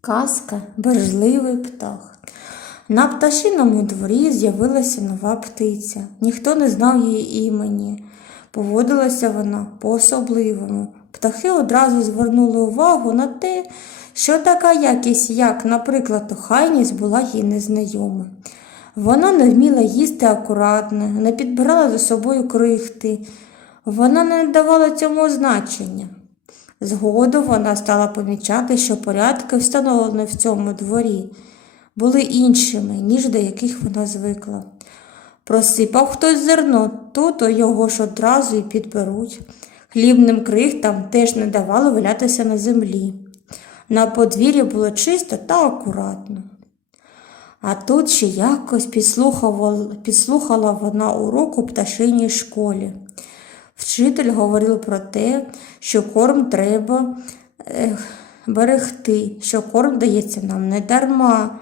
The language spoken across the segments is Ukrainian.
Казка бережливий птах. На пташиному дворі з'явилася нова птиця. Ніхто не знав її імені. Поводилася вона по-особливому. Птахи одразу звернули увагу на те, що така якість, як, наприклад, охайність, була їй незнайома. Вона не вміла їсти акуратно, не підбирала за собою крихти. Вона не давала цьому значення. Згодом вона стала помічати, що порядки, встановлені в цьому дворі, були іншими, ніж до яких вона звикла. Просипав хтось зерно, то то його ж одразу і підберуть. Хлібним крихтам теж не давали валятися на землі. На подвір'ї було чисто та акуратно. А тут ще якось підслухувала, підслухала вона у пташиній школі. Вчитель говорив про те, що корм треба берегти, що корм дається нам не дарма.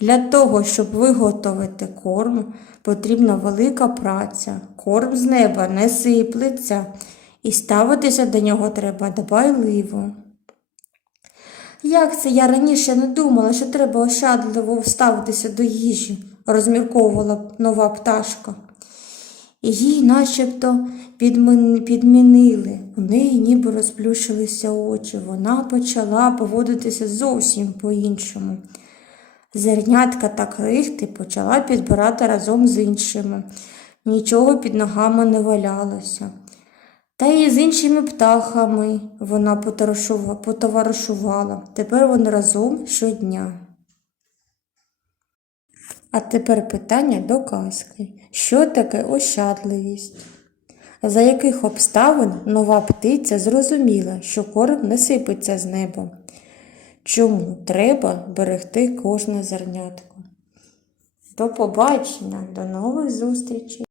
Для того, щоб виготовити корм, потрібна велика праця. Корм з неба не сиплеться, і ставитися до нього треба дбайливо. Як це я раніше не думала, що треба ощадливо ставитися до їжі, розмірковувала нова пташка. І їй начебто підмінили. У неї ніби розплющилися очі. Вона почала поводитися зовсім по-іншому. Зернятка та крихти почала підбирати разом з іншими. Нічого під ногами не валялося. Та й з іншими птахами вона потоваришувала. Тепер вони разом щодня. А тепер питання до казки. Що таке ощадливість? За яких обставин нова птиця зрозуміла, що корм не сипеться з неба? Чому треба берегти кожне зернятко? До побачення, до нових зустрічей!